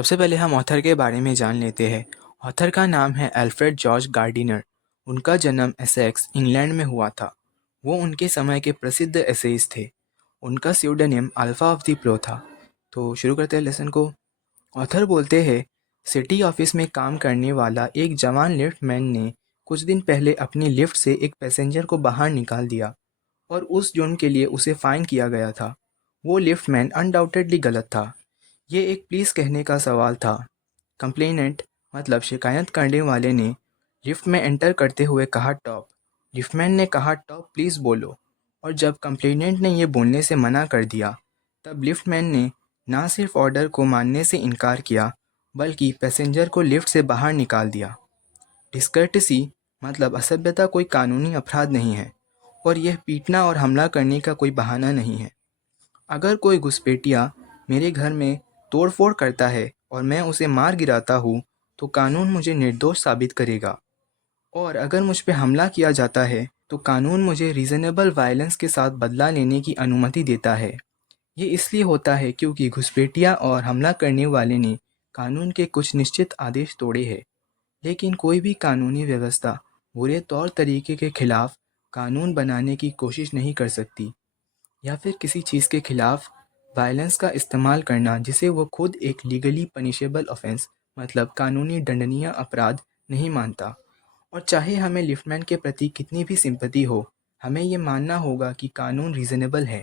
सबसे पहले हम ऑथर के बारे में जान लेते हैं। ऑथर का नाम है अल्फ्रेड जॉर्ज गार्डिनर। उनका जन्म एसेक्स, इंग्लैंड में हुआ था। वो उनके समय के प्रसिद्ध एसेइस्ट थे। उनका स्यूडोनिम अल्फा ऑफ द प्लो था। तो शुरू करते हैं लेसन को। ऑथर बोलते हैं, सिटी ऑफिस में काम करने वाला एक जवान लिफ्टमैन ने कुछ दिन पहले अपनी लिफ्ट से एक पैसेंजर को बाहर निकाल दिया और उस जुर्म के लिए उसे फाइन किया गया था। वो लिफ्टमैन अनडाउटेडली गलत था। ये एक प्लीज़ कहने का सवाल था। कंप्लेनेंट मतलब शिकायत करने वाले ने लिफ्ट में एंटर करते हुए कहा टॉप। लिफ्टमैन ने कहा टॉप प्लीज़ बोलो, और जब कंप्लेनेंट ने यह बोलने से मना कर दिया तब लिफ्टमैन ने ना सिर्फ ऑर्डर को मानने से इनकार किया बल्कि पैसेंजर को लिफ्ट से बाहर निकाल दिया। डिस्कर्टेसी मतलब असभ्यता कोई कानूनी अपराध नहीं है, और यह पीटना और हमला करने का कोई बहाना नहीं है। अगर कोई घुसपैठिया मेरे घर में तोड़फोड़ करता है और मैं उसे मार गिराता हूँ तो कानून मुझे निर्दोष साबित करेगा, और अगर मुझ पे हमला किया जाता है तो कानून मुझे रीज़नेबल वायलेंस के साथ बदला लेने की अनुमति देता है। ये इसलिए होता है क्योंकि घुसपैठिया और हमला करने वाले ने कानून के कुछ निश्चित आदेश तोड़े हैं। लेकिन कोई भी कानूनी व्यवस्था बुरे तौर तरीके के खिलाफ कानून बनाने की कोशिश नहीं कर सकती, या फिर किसी चीज़ के खिलाफ वायलेंस का इस्तेमाल करना जिसे वो खुद एक लीगली पनिशेबल ऑफेंस मतलब कानूनी दंडनीय अपराध नहीं मानता। और चाहे हमें लिफ्टमैन के प्रति कितनी भी सिंपैथी हो, हमें ये मानना होगा कि कानून रीज़नेबल है।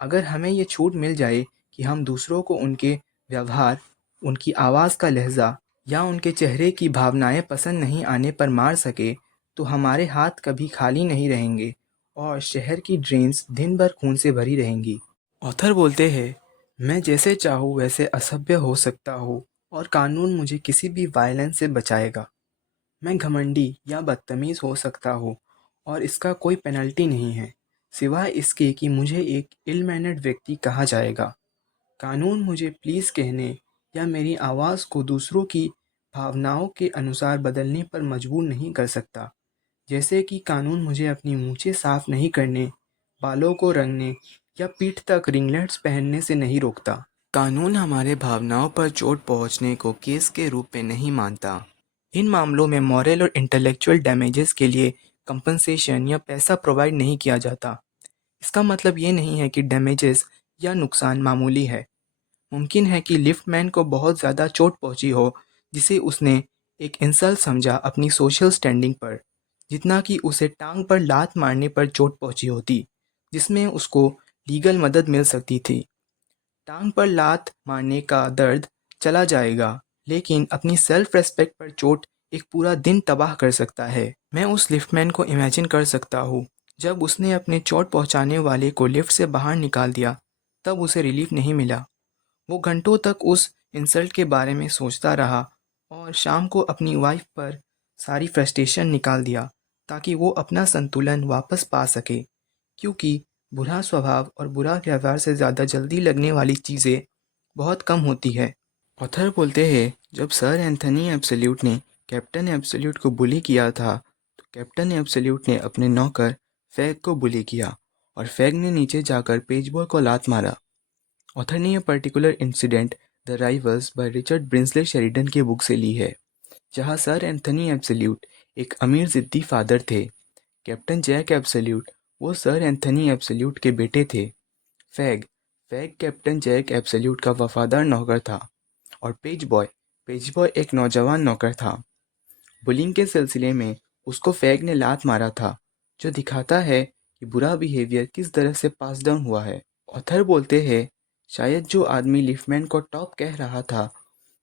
अगर हमें ये छूट मिल जाए कि हम दूसरों को उनके व्यवहार, उनकी आवाज़ का लहजा या उनके चेहरे की भावनाएं पसंद नहीं आने पर मार सके, तो हमारे हाथ कभी खाली नहीं रहेंगे और शहर की ड्रेन्स दिन भर खून से भरी रहेंगी। ऑथर बोलते हैं, मैं जैसे चाहूँ वैसे असभ्य हो सकता हूँ और कानून मुझे किसी भी वायलेंस से बचाएगा। मैं घमंडी या बदतमीज़ हो सकता हूँ और इसका कोई पेनल्टी नहीं है, सिवाय इसके कि मुझे एक इल मैनर्ड व्यक्ति कहा जाएगा। कानून मुझे प्लीज़ कहने या मेरी आवाज़ को दूसरों की भावनाओं के अनुसार बदलने पर मजबूर नहीं कर सकता, जैसे कि कानून मुझे अपनी मूछें साफ नहीं करने, बालों को रंगने या पीठ तक रिंगलेट्स पहनने से नहीं रोकता। कानून हमारे भावनाओं पर चोट पहुंचने को केस के रूप में नहीं मानता। इन मामलों में मॉरल और इंटेलेक्चुअल डैमेजेस के लिए कंपनसेशन या पैसा प्रोवाइड नहीं किया जाता। इसका मतलब ये नहीं है कि डैमेजेस या नुकसान मामूली है। मुमकिन है कि लिफ्टमैन को बहुत ज़्यादा चोट पहुंची हो, जिसे उसने एक इंसल्ट समझा अपनी सोशल स्टैंडिंग पर, जितना कि उसे टांग पर लात मारने पर चोट पहुंची होती, जिसमें उसको लीगल मदद मिल सकती थी। टांग पर लात मारने का दर्द चला जाएगा, लेकिन अपनी सेल्फ रेस्पेक्ट पर चोट एक पूरा दिन तबाह कर सकता है। मैं उस लिफ्टमैन को इमेजिन कर सकता हूँ जब उसने अपने चोट पहुँचाने वाले को लिफ्ट से बाहर निकाल दिया, तब उसे रिलीफ नहीं मिला। वो घंटों तक उस इंसल्ट के बारे में सोचता रहा और शाम को अपनी वाइफ पर सारी फ्रस्ट्रेशन निकाल दिया ताकि वो अपना संतुलन वापस पा सके, क्योंकि बुरा स्वभाव और बुरा व्यवहार से ज़्यादा जल्दी लगने वाली चीज़ें बहुत कम होती है। ऑथर बोलते हैं, जब सर एंथनी एब्सोल्यूट ने कैप्टन एब्सोल्यूट को बुली किया था तो कैप्टन एब्सोल्यूट ने अपने नौकर फैग को बुली किया और फैग ने नीचे जाकर पेजबॉय को लात मारा। ऑथर ने यह particular incident the rivals by Richard Brinsley Sheridan की बुक से ली है, जहां सर एंथनी एब्सोल्यूट एक अमीर ज़िद्दी फादर थे। कैप्टन जैक एब्सोल्यूट वो सर एंथनी एब्सोल्यूट के बेटे थे। Fag Fag captain Jack Absolute का वफादार नौकर था, और पेज बॉय एक नौजवान नौकर था। बुलिंग के सिलसिले में उसको फैग ने लात मारा था, जो दिखाता है कि बुरा बिहेवियर किस तरह से पास डाउन हुआ है। ऑथर बोलते हैं, शायद जो आदमी लिफ्टमैन को टॉप कह रहा था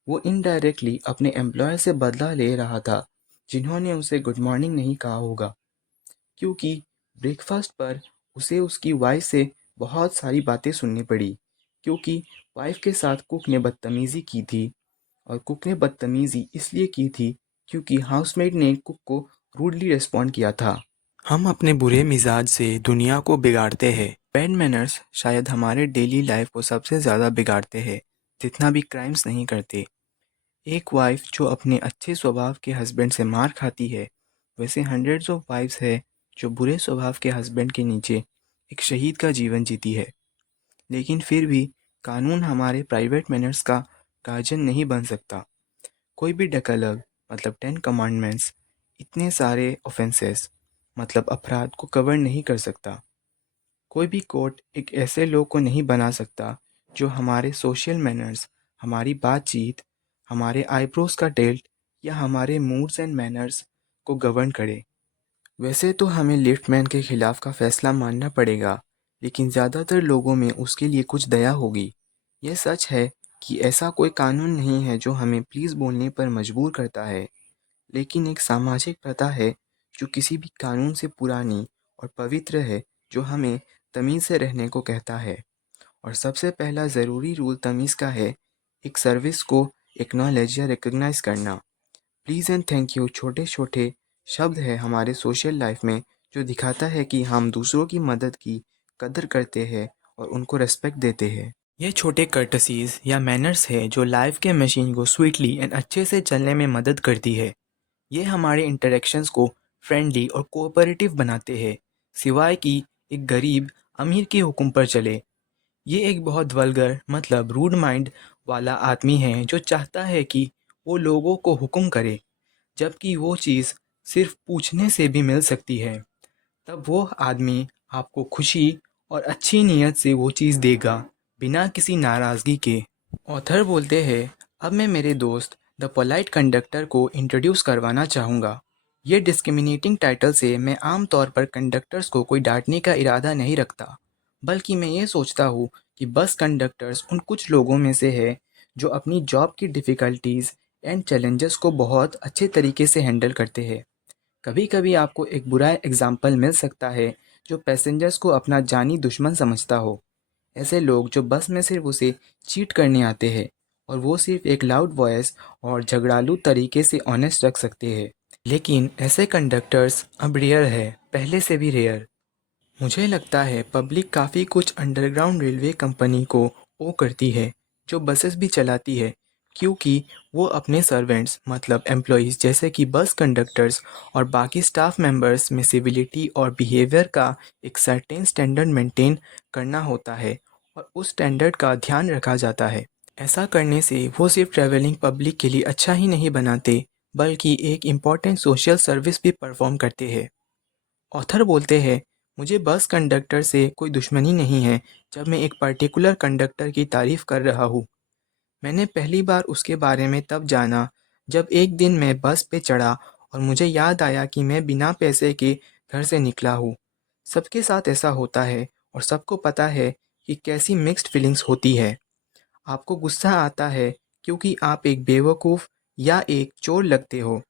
वो इनडायरेक्टली अपने एम्प्लॉयर से बदला ले रहा था, जिन्होंने उसे गुड मॉर्निंग नहीं कहा होगा, क्योंकि ब्रेकफास्ट पर उसे उसकी वाइफ से बहुत सारी बातें सुननी पड़ी, क्योंकि वाइफ के साथ कुक ने बदतमीज़ी की थी, और कुक ने बदतमीज़ी इसलिए की थी क्योंकि हाउसमेट ने कुक को रूडली रिस्पॉन्ड किया था। हम अपने बुरे मिजाज से दुनिया को बिगाड़ते हैं। बैड मैनर्स शायद हमारे डेली लाइफ को सबसे ज़्यादा बिगाड़ते हैं, जितना भी क्राइम्स नहीं करते। एक वाइफ जो अपने अच्छे स्वभाव के हस्बैंड से मार खाती है, वैसे हंड्रेड्स ऑफ वाइफ्स है जो बुरे स्वभाव के हस्बैंड के नीचे एक शहीद का जीवन जीती है। लेकिन फिर भी कानून हमारे प्राइवेट मैनर्स का गार्जियन नहीं बन सकता। कोई भी डेकालॉग मतलब 10 कमांडमेंट्स इतने सारे ऑफेंसेस मतलब अपराध को कवर नहीं कर सकता। कोई भी कोर्ट एक ऐसे लोग को नहीं बना सकता जो हमारे सोशल मैनर्स, हमारी बातचीत, हमारे आईब्रोज का टिल्ट या हमारे मूड्स एंड मैनर्स को गवर्न करे। वैसे तो हमें लिफ्टमैन के खिलाफ का फैसला मानना पड़ेगा, लेकिन ज़्यादातर लोगों में उसके लिए कुछ दया होगी। यह सच है कि ऐसा कोई कानून नहीं है जो हमें प्लीज़ बोलने पर मजबूर करता है, लेकिन एक सामाजिक प्रथा है जो किसी भी कानून से पुरानी और पवित्र है, जो हमें तमीज़ से रहने को कहता है। और सबसे पहला ज़रूरी रूल तमीज़ का है, एक सर्विस को एक्नॉलेज या रिकग्नाइज करना। प्लीज़ एंड थैंक यू छोटे छोटे शब्द है हमारे सोशल लाइफ में जो दिखाता है कि हम दूसरों की मदद की कदर करते हैं और उनको रेस्पेक्ट देते हैं। ये छोटे कर्टसीज या मैनर्स है जो लाइफ के मशीन को स्वीटली एंड अच्छे से चलने में मदद करती है। ये हमारे इंटरेक्शंस को फ्रेंडली और कोऑपरेटिव बनाते हैं, सिवाय कि एक गरीब अमीर के हुक्म पर चले। ये एक बहुत वल्गर मतलब रूड माइंड वाला आदमी है जो चाहता है कि वो लोगों को हुक्म करे, जबकि वो चीज़ सिर्फ पूछने से भी मिल सकती है। तब वो आदमी आपको खुशी और अच्छी नीयत से वो चीज़ देगा, बिना किसी नाराज़गी के। ऑथर बोलते हैं, अब मैं मेरे दोस्त द पोलाइट कंडक्टर को इंट्रोड्यूस करवाना चाहूँगा। ये डिस्क्रिमिनेटिंग टाइटल से मैं आम तौर पर कंडक्टर्स को कोई डांटने का इरादा नहीं रखता, बल्कि मैं ये सोचता हूँ कि बस कंडक्टर्स उन कुछ लोगों में से है जो अपनी जॉब की डिफ़िकल्टीज़ एंड चैलेंजेस को बहुत अच्छे तरीके से हैंडल करते हैं। कभी कभी आपको एक बुरा एग्जाम्पल मिल सकता है जो पैसेंजर्स को अपना जानी दुश्मन समझता हो। ऐसे लोग जो बस में सिर्फ उसे चीट करने आते हैं और वो सिर्फ एक लाउड वॉइस और झगड़ालू तरीके से ऑनेस्ट रख सकते हैं। लेकिन ऐसे कंडक्टर्स अब रेयर है, पहले से भी रेयर। मुझे लगता है पब्लिक काफ़ी कुछ अंडरग्राउंड रेलवे कंपनी को ओ करती है जो बसेस भी चलाती है, क्योंकि वो अपने सर्वेंट्स मतलब एम्प्लॉयज़ जैसे कि बस कंडक्टर्स और बाकी स्टाफ मेंबर्स में सिविलिटी और बिहेवियर का एक सर्टेन स्टैंडर्ड मेंटेन करना होता है और उस स्टैंडर्ड का ध्यान रखा जाता है। ऐसा करने से वो सिर्फ ट्रैवलिंग पब्लिक के लिए अच्छा ही नहीं बनाते, बल्कि एक इम्पॉर्टेंट सोशल सर्विस भी परफॉर्म करते हैं। ऑथर बोलते हैं, मुझे बस कंडक्टर से कोई दुश्मनी नहीं है जब मैं एक पर्टिकुलर कंडक्टर की तारीफ़ कर रहा हूँ। मैंने पहली बार उसके बारे में तब जाना जब एक दिन मैं बस पे चढ़ा और मुझे याद आया कि मैं बिना पैसे के घर से निकला हूँ। सबके साथ ऐसा होता है और सबको पता है कि कैसी मिक्स्ड फीलिंग्स होती है। आपको गुस्सा आता है क्योंकि आप एक बेवकूफ़ या एक चोर लगते हो।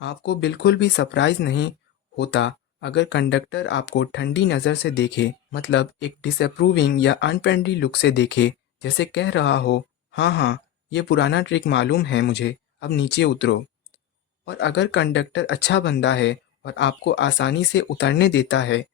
आपको बिल्कुल भी सरप्राइज़ नहीं होता अगर कंडक्टर आपको ठंडी नज़र से देखे, मतलब एक डिसअप्रूविंग या अनफ्रेंडली लुक से देखे, जैसे कह रहा हो, हाँ हाँ, ये पुराना ट्रिक मालूम है मुझे, अब नीचे उतरो। और अगर कंडक्टर अच्छा बंदा है और आपको आसानी से उतरने देता है,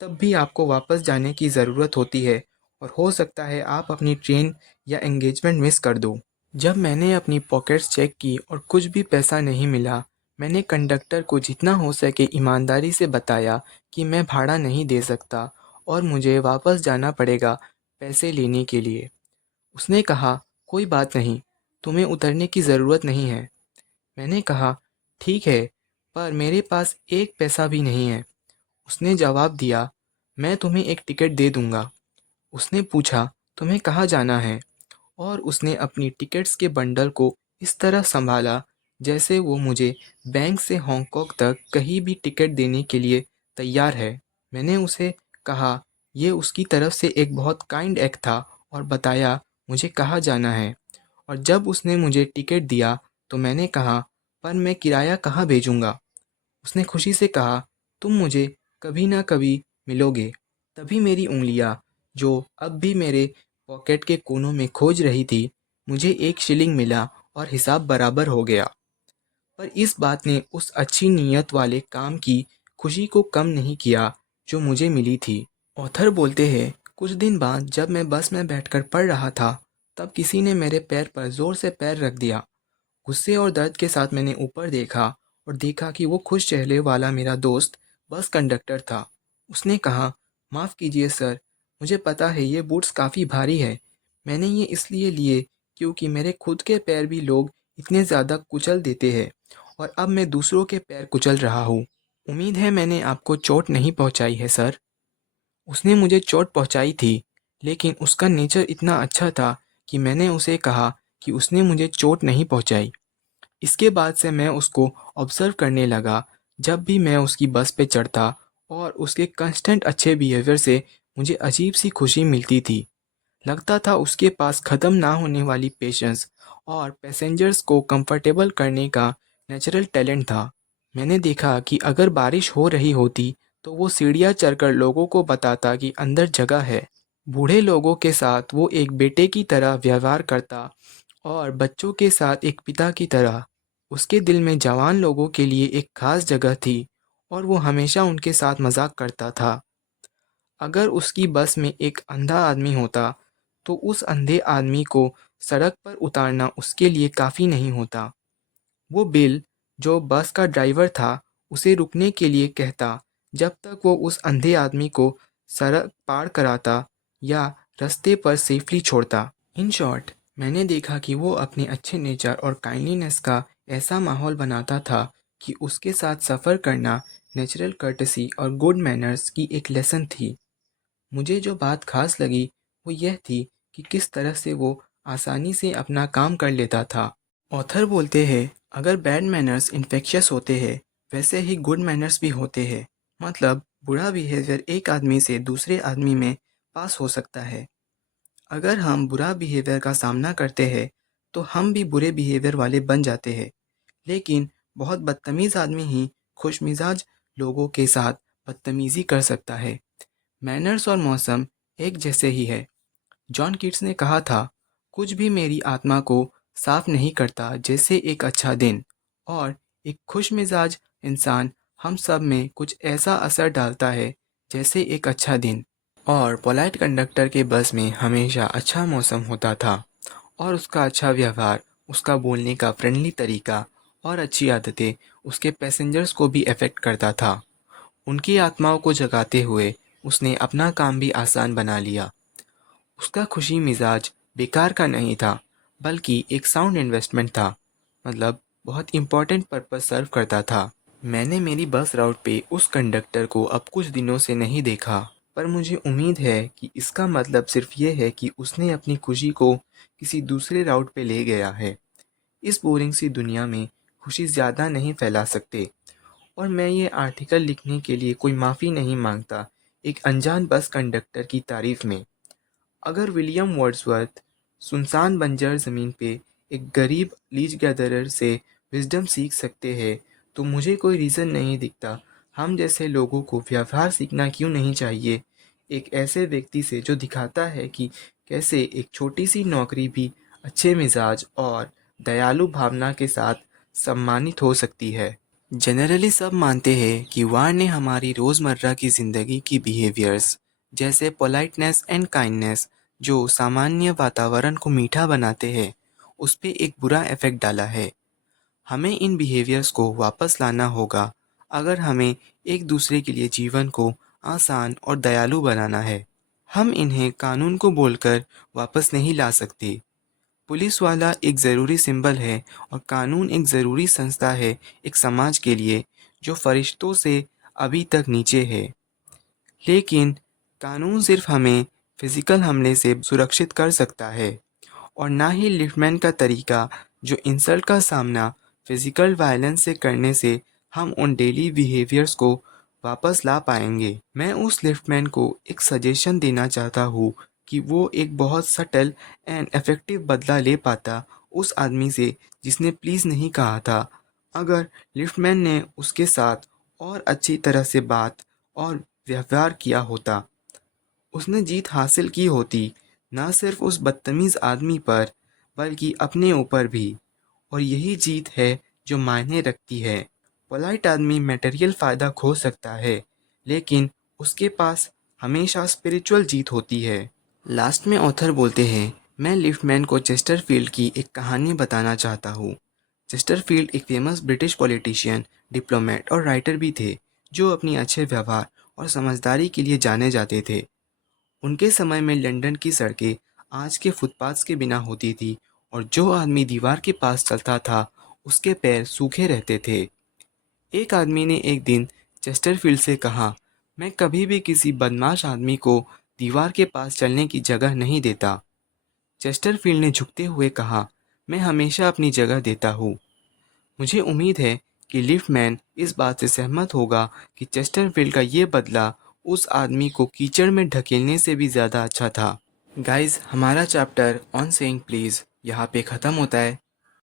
तब भी आपको वापस जाने की ज़रूरत होती है और हो सकता है आप अपनी ट्रेन या एंगेजमेंट मिस कर दो। जब मैंने अपनी पॉकेट्स चेक की और कुछ भी पैसा नहीं मिला, मैंने कंडक्टर को जितना हो सके ईमानदारी से बताया कि मैं भाड़ा नहीं दे सकता और मुझे वापस जाना पड़ेगा पैसे लेने के लिए। उसने कहा, कोई बात नहीं, तुम्हें उतरने की ज़रूरत नहीं है। मैंने कहा, ठीक है, पर मेरे पास एक पैसा भी नहीं है। उसने जवाब दिया, मैं तुम्हें एक टिकट दे दूंगा। उसने पूछा, तुम्हें कहाँ जाना है? और उसने अपनी टिकट्स के बंडल को इस तरह संभाला जैसे वो मुझे बैंक से हांगकांग तक कहीं भी टिकट देने के लिए तैयार है। मैंने उसे कहा, ये उसकी तरफ से एक बहुत काइंड एक्ट था और बताया मुझे कहाँ जाना है। और जब उसने मुझे टिकट दिया तो मैंने कहा, पर मैं किराया कहाँ भेजूंगा? उसने खुशी से कहा, तुम मुझे कभी ना कभी मिलोगे। तभी मेरी उंगलियां, जो अब भी मेरे पॉकेट के कोनों में खोज रही थी, मुझे एक शिलिंग मिला और हिसाब बराबर हो गया। पर इस बात ने उस अच्छी नीयत वाले काम की खुशी को कम नहीं किया जो मुझे मिली थी। ऑथर बोलते हैं, कुछ दिन बाद जब मैं बस में बैठकर पढ़ रहा था, तब किसी ने मेरे पैर पर जोर से पैर रख दिया। गुस्से और दर्द के साथ मैंने ऊपर देखा और देखा कि वो खुश चेहरे वाला मेरा दोस्त बस कंडक्टर था। उसने कहा, माफ़ कीजिए सर, मुझे पता है ये बूट्स काफ़ी भारी है। मैंने ये इसलिए लिए क्योंकि मेरे खुद के पैर भी लोग इतने ज़्यादा कुचल देते हैं और अब मैं दूसरों के पैर कुचल रहा हूँ। उम्मीद है मैंने आपको चोट नहीं पहुँचाई है सर। उसने मुझे चोट पहुँचाई थी, लेकिन उसका नेचर इतना अच्छा था कि मैंने उसे कहा कि उसने मुझे चोट नहीं पहुँचाई। इसके बाद से मैं उसको ऑब्ज़र्व करने लगा। जब भी मैं उसकी बस पे चढ़ता और उसके कांस्टेंट अच्छे बिहेवियर से मुझे अजीब सी खुशी मिलती थी। लगता था उसके पास ख़त्म ना होने वाली पेशेंस और पैसेंजर्स को कंफर्टेबल करने का नेचुरल टैलेंट था। मैंने देखा कि अगर बारिश हो रही होती तो वो सीढ़ियाँ चढ़कर लोगों को बताता कि अंदर जगह है। बूढ़े लोगों के साथ वो एक बेटे की तरह व्यवहार करता और बच्चों के साथ एक पिता की तरह। उसके दिल में जवान लोगों के लिए एक खास जगह थी और वो हमेशा उनके साथ मजाक करता था। अगर उसकी बस में एक अंधा आदमी होता, तो उस अंधे आदमी को सड़क पर उतारना उसके लिए काफ़ी नहीं होता। वो बिल, जो बस का ड्राइवर था, उसे रुकने के लिए कहता जब तक वो उस अंधे आदमी को सड़क पार कराता या रास्ते पर सेफली छोड़ता। इन शॉर्ट, मैंने देखा कि वो अपने अच्छे नेचर और काइंडलीनेस का ऐसा माहौल बनाता था कि उसके साथ सफ़र करना नेचुरल कर्टेसी और गुड मैनर्स की एक लेसन थी। मुझे जो बात खास लगी वो यह थी कि किस तरह से वो आसानी से अपना काम कर लेता था। ऑथर बोलते हैं, अगर बैड मैनर्स इन्फेक्शियस होते हैं, वैसे ही गुड मैनर्स भी होते हैं। मतलब बुरा बिहेवियर एक आदमी से दूसरे आदमी में पास हो सकता है। अगर हम बुरा बिहेवियर का सामना करते हैं तो हम भी बुरे बिहेवियर वाले बन जाते हैं। लेकिन बहुत बदतमीज़ आदमी ही खुशमिजाज लोगों के साथ बदतमीज़ी कर सकता है। मैनर्स और मौसम एक जैसे ही है। जॉन कीट्स ने कहा था, कुछ भी मेरी आत्मा को साफ नहीं करता जैसे एक अच्छा दिन, और एक खुश मिजाज इंसान हम सब में कुछ ऐसा असर डालता है जैसे एक अच्छा दिन। और पोलाइट कंडक्टर के बस में हमेशा अच्छा मौसम होता था और उसका अच्छा व्यवहार, उसका बोलने का फ्रेंडली तरीका और अच्छी आदतें उसके पैसेंजर्स को भी अफेक्ट करता था। उनकी आत्माओं को जगाते हुए उसने अपना काम भी आसान बना लिया। उसका खुशी मिजाज बेकार का नहीं था, बल्कि एक साउंड इन्वेस्टमेंट था। मतलब बहुत इम्पोर्टेंट पर्पस सर्व करता था। मैंने मेरी बस राउट पे उस कंडक्टर को अब कुछ दिनों से नहीं देखा, पर मुझे उम्मीद है कि इसका मतलब सिर्फ ये है कि उसने अपनी खुशी को किसी दूसरे राउट पे ले गया है। इस बोरिंग सी दुनिया में खुशी ज़्यादा नहीं फैला सकते। और मैं ये आर्टिकल लिखने के लिए कोई माफ़ी नहीं मांगता एक अनजान बस कंडक्टर की तारीफ में। अगर विलियम वर्ड्सवर्थ सुनसान बंजर ज़मीन पे एक गरीब लीज गैदरर से विजडम सीख सकते हैं, तो मुझे कोई रीज़न नहीं दिखता हम जैसे लोगों को व्यवहार सीखना क्यों नहीं चाहिए एक ऐसे व्यक्ति से जो दिखाता है कि कैसे एक छोटी सी नौकरी भी अच्छे मिजाज और दयालु भावना के साथ सम्मानित हो सकती है। जनरली सब मानते हैं कि वार ने हमारी रोज़मर्रा की ज़िंदगी की बिहेवियर्स, जैसे पोलाइटनेस एंड काइंडनेस, जो सामान्य वातावरण को मीठा बनाते हैं, उस पे एक बुरा इफ़ेक्ट डाला है। हमें इन बिहेवियर्स को वापस लाना होगा अगर हमें एक दूसरे के लिए जीवन को आसान और दयालु बनाना है। हम इन्हें कानून को बोलकर वापस नहीं ला सकते। पुलिस वाला एक ज़रूरी सिंबल है और कानून एक ज़रूरी संस्था है एक समाज के लिए जो फरिश्तों से अभी तक नीचे है। लेकिन कानून सिर्फ हमें फिज़िकल हमले से सुरक्षित कर सकता है और ना ही लिफ्टमैन का तरीका जो इंसल्ट का सामना फिज़िकल वायलेंस से करने से हम उन डेली बिहेवियर्स को वापस ला पाएंगे। मैं उस लिफ्टमैन को एक सजेशन देना चाहता हूँ कि वो एक बहुत सटल एंड इफ़ेक्टिव बदला ले पाता उस आदमी से जिसने प्लीज़ नहीं कहा था। अगर लिफ्टमैन ने उसके साथ और अच्छी तरह से बात और व्यवहार किया होता, उसने जीत हासिल की होती, ना सिर्फ उस बदतमीज़ आदमी पर बल्कि अपने ऊपर भी। और यही जीत है जो मायने रखती है। पोलाइट आदमी मटेरियल फ़ायदा खो सकता है, लेकिन उसके पास हमेशा स्पिरिचुअल जीत होती है। लास्ट में ऑथर बोलते हैं, मैं लिफ्टमैन को चेस्टरफील्ड की एक कहानी बताना चाहता हूँ। चेस्टरफील्ड एक फेमस ब्रिटिश पॉलिटिशियन, डिप्लोमेट और राइटर भी थे जो अपनी अच्छे व्यवहार और समझदारी के लिए जाने जाते थे। उनके समय में लंदन की सड़कें आज के फुटपाथ्स के बिना होती थी और जो आदमी दीवार के पास चलता था उसके पैर सूखे रहते थे। एक आदमी ने एक दिन चेस्टरफील्ड से कहा, मैं कभी भी किसी बदमाश आदमी को दीवार के पास चलने की जगह नहीं देता। चेस्टरफील्ड ने झुकते हुए कहा, मैं हमेशा अपनी जगह देता हूँ। मुझे उम्मीद है कि लिफ्टमैन इस बात से सहमत होगा कि चेस्टरफील्ड का ये बदला उस आदमी को कीचड़ में ढकेलने से भी ज़्यादा अच्छा था। गाइस, हमारा चैप्टर ऑन सेइंग प्लीज़ यहाँ पे ख़त्म होता है।